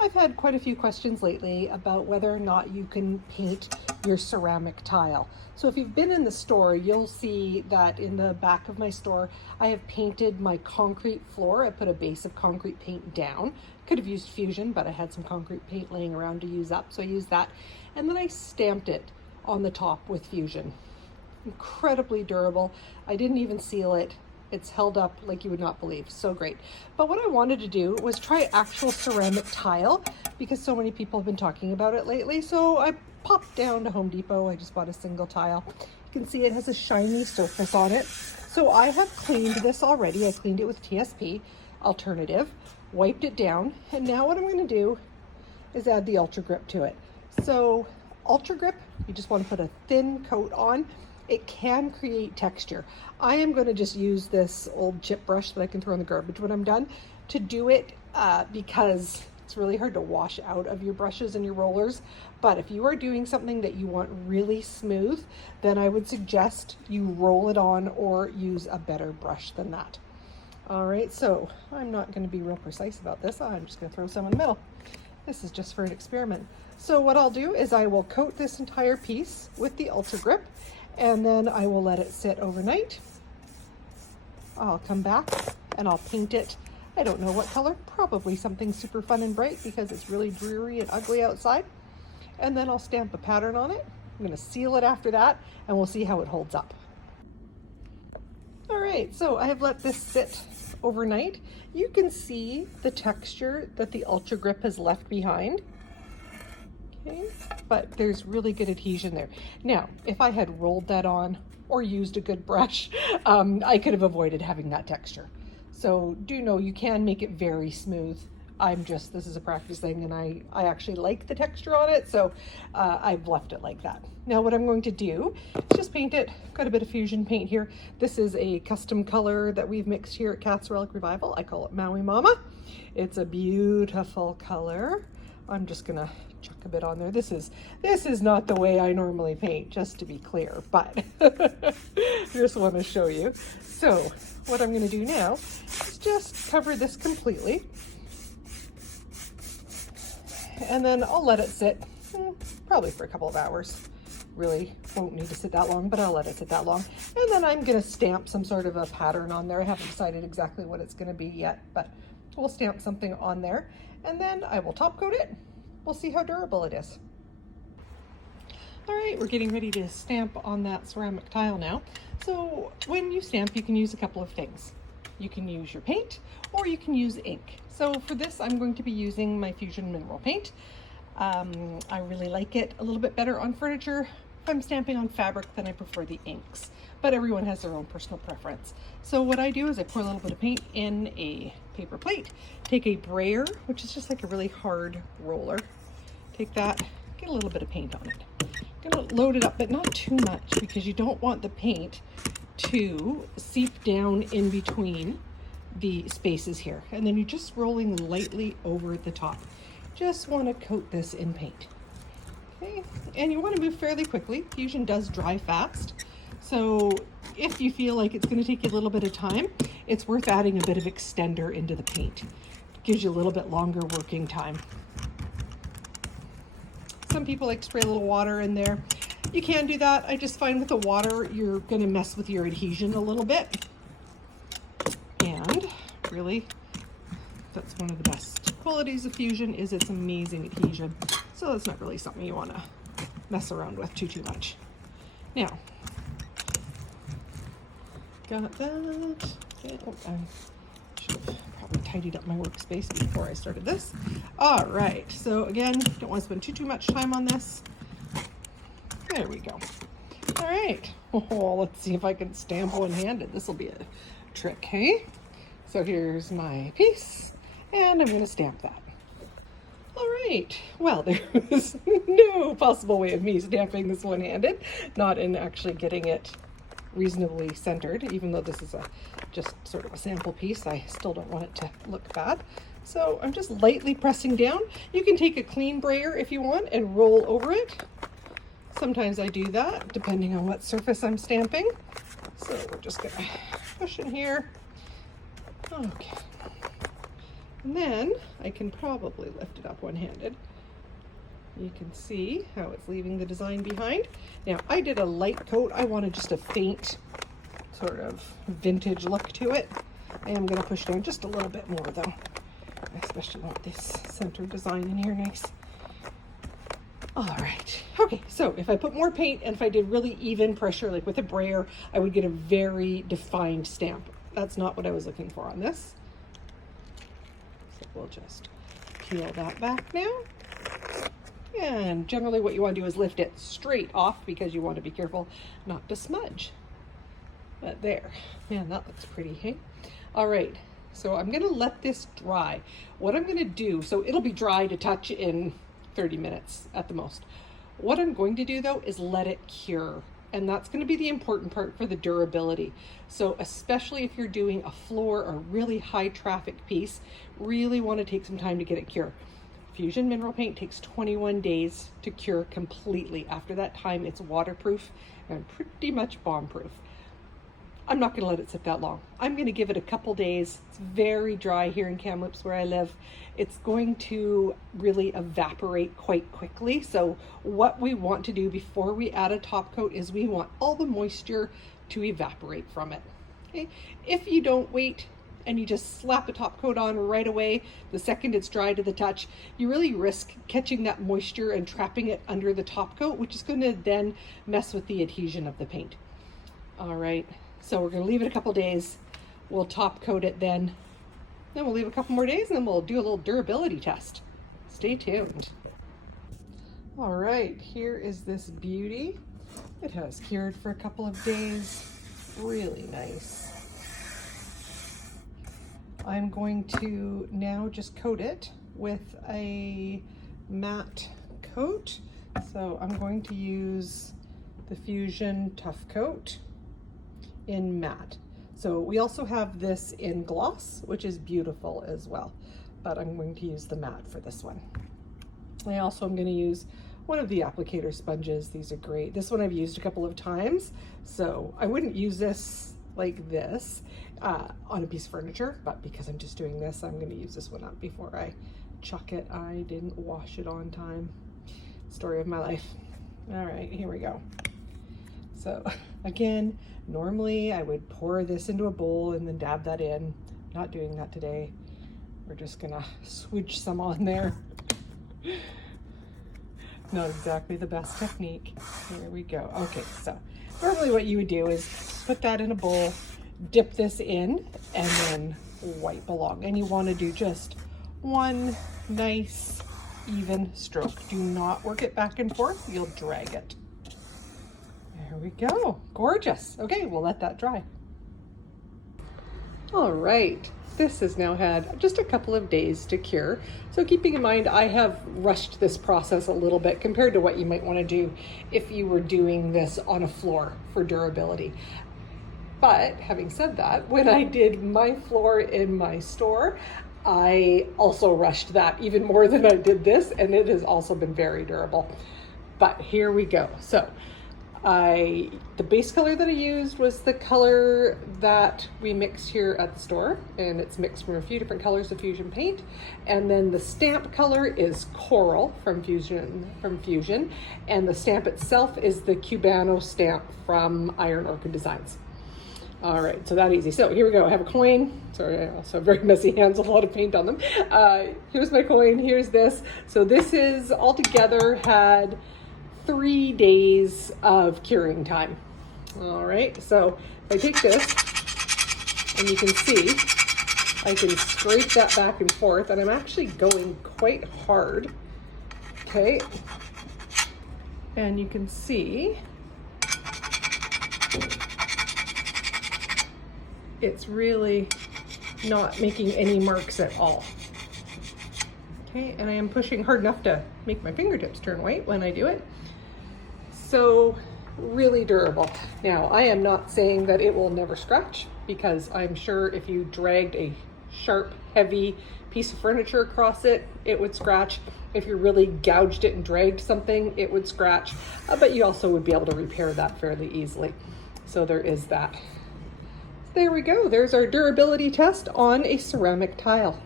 I've had quite a few questions lately about whether or not you can paint your ceramic tile. So if you've been in the store, you'll see that in the back of my store, I have painted my concrete floor. I put a base of concrete paint down. Could have used Fusion, but I had some concrete paint laying around to use up, so I used that. And then I stamped it on the top with Fusion. Incredibly durable. I didn't even seal it. It's held up like you would not believe. So great. But what I wanted to do was try actual ceramic tile because so many people have been talking about it lately. So I popped down to Home Depot. I just bought a single tile. You can see it has a shiny surface on it. So I have cleaned this already. I cleaned it with TSP Alternative, wiped it down. And now what I'm going to do is add the Ultra Grip to it. So Ultra Grip, you just want to put a thin coat on. It can create texture. I am going to just use this old chip brush that I can throw in the garbage when I'm done to do it because it's really hard to wash out of your brushes and your rollers. But if you are doing something that you want really smooth, then I would suggest you roll it on or use a better brush than that. All right, so I'm not going to be real precise about this. I'm just going to throw some in the middle. This is just for an experiment. So what I'll do is I will coat this entire piece with the Ultra Grip, and then I will let it sit overnight. I'll come back and I'll paint it. I don't know what color, probably something super fun and bright because it's really dreary and ugly outside. And then I'll stamp a pattern on it. I'm going to seal it after that and we'll see how it holds up. All right, so I have let this sit overnight. You can see the texture that the Ultra Grip has left behind. Okay, but there's really good adhesion there. Now, if I had rolled that on or used a good brush, I could have avoided having that texture. So do know you can make it very smooth. This is a practice thing and I actually like the texture on it, so I've left it like that. Now what I'm going to do is just paint it. Got a bit of Fusion paint here. This is a custom color that we've mixed here at Cat's Relic Revival. I call it Maui Mama. It's a beautiful color. I'm just gonna chuck a bit on there. This is not the way I normally paint, just to be clear, but just want to show you. So what I'm gonna do now is just cover this completely. And then I'll let it sit probably for a couple of hours. Really won't need to sit that long, but I'll let it sit that long. And then I'm gonna stamp some sort of a pattern on there. I haven't decided exactly what it's gonna be yet, but we'll stamp something on there. And then I will top coat it. We'll see how durable it is. All right, we're getting ready to stamp on that ceramic tile now. So when you stamp, you can use a couple of things. You can use your paint or you can use ink. So for this, I'm going to be using my Fusion Mineral Paint. I really like it a little bit better on furniture. If I'm stamping on fabric, then I prefer the inks, but everyone has their own personal preference. So what I do is I pour a little bit of paint in a paper plate, take a brayer, which is just like a really hard roller, take that, get a little bit of paint on it. Gonna load it up, but not too much because you don't want the paint to seep down in between the spaces here. And then you're just rolling lightly over the top. Just want to coat this in paint. Okay, and you want to move fairly quickly. Fusion does dry fast. So if you feel like it's going to take you a little bit of time, it's worth adding a bit of extender into the paint. It gives you a little bit longer working time. Some people like to spray a little water in there. You can do that. I just find with the water, you're going to mess with your adhesion a little bit. And really, that's one of the best qualities of Fusion is its amazing adhesion. So that's not really something you want to mess around with too much. Now, got that. Okay, I should have probably tidied up my workspace before I started this. All right, so again, don't want to spend too much time on this. There we go. All right, oh, let's see if I can stamp one-handed. This will be a trick, hey? So here's my piece, and I'm going to stamp that. All right, well, there was no possible way of me stamping this one-handed, not in actually getting it reasonably centered, even though this is just sort of a sample piece. I still don't want it to look bad. So I'm just lightly pressing down. You can take a clean brayer if you want and roll over it. Sometimes I do that depending on what surface I'm stamping. So we're just gonna push in here. Okay. And then I can probably lift it up one-handed. You can see how it's leaving the design behind. Now, I did a light coat. I wanted just a faint sort of vintage look to it. I am going to push down just a little bit more though. I especially want this center design in here nice. All right, okay, so if I put more paint and if I did really even pressure, like with a brayer, I would get a very defined stamp. That's not what I was looking for on this. So we'll just peel that back now. And generally what you want to do is lift it straight off because you want to be careful not to smudge. But there, man, that looks pretty, hey? All right, so I'm gonna let this dry. What I'm gonna do, so it'll be dry to touch in 30 minutes at the most. What I'm going to do though is let it cure. And that's going to be the important part for the durability. So especially if you're doing a floor or really high traffic piece, really want to take some time to get it cured. Fusion mineral paint takes 21 days to cure completely. After that time, it's waterproof and pretty much bomb-proof. I'm not going to let it sit that long. I'm going to give it a couple days. It's very dry here in Kamloops where I live. It's going to really evaporate quite quickly. So what we want to do before we add a top coat is we want all the moisture to evaporate from it. Okay? If you don't wait and you just slap a top coat on right away, the second it's dry to the touch, you really risk catching that moisture and trapping it under the top coat, which is going to then mess with the adhesion of the paint. All right. So we're going to leave it a couple days. We'll top coat it then. Then we'll leave a couple more days and then we'll do a little durability test. Stay tuned. All right, here is this beauty. It has cured for a couple of days. Really nice. I'm going to now just coat it with a matte coat. So I'm going to use the Fusion Tough Coat in matte. So we also have this in gloss, which is beautiful as well, but I'm going to use the matte for this one. I also am going to use one of the applicator sponges. These are great. This one I've used a couple of times, so I wouldn't use this like this on a piece of furniture, but because I'm just doing this, I'm going to use this one up before I chuck it. I didn't wash it on time. Story of my life. All right, here we go. So again, normally I would pour this into a bowl and then dab that in. Not doing that today. We're just gonna swoosh some on there. Not exactly the best technique. Here we go. Okay, so normally what you would do is put that in a bowl, dip this in, and then wipe along. And you want to do just one nice even stroke. Do not work it back and forth. You'll drag it. There we go. Gorgeous. Okay, we'll let that dry. All right. This has now had just a couple of days to cure. So keeping in mind, I have rushed this process a little bit compared to what you might want to do if you were doing this on a floor for durability. But having said that, when I did my floor in my store, I also rushed that even more than I did this, and it has also been very durable. But here we go. So the base color that I used was the color that we mixed here at the store, and it's mixed from a few different colors of Fusion paint. And then the stamp color is Coral from Fusion, and the stamp itself is the Cubano stamp from Iron Orchid Designs. All right, so that easy. So here we go. I have a coin. Sorry, I also have very messy hands, a lot of paint on them. Here's my coin. Here's this. So this is altogether had 3 days of curing time. All right, so if I take this, and you can see, I can scrape that back and forth, and I'm actually going quite hard. Okay, and you can see it's really not making any marks at all. Okay, and I am pushing hard enough to make my fingertips turn white when I do it. So really durable. Now, I am not saying that it will never scratch, because I'm sure if you dragged a sharp, heavy piece of furniture across it, it would scratch. If you really gouged it and dragged something, it would scratch. But you also would be able to repair that fairly easily. So there is that. There we go. There's our durability test on a ceramic tile.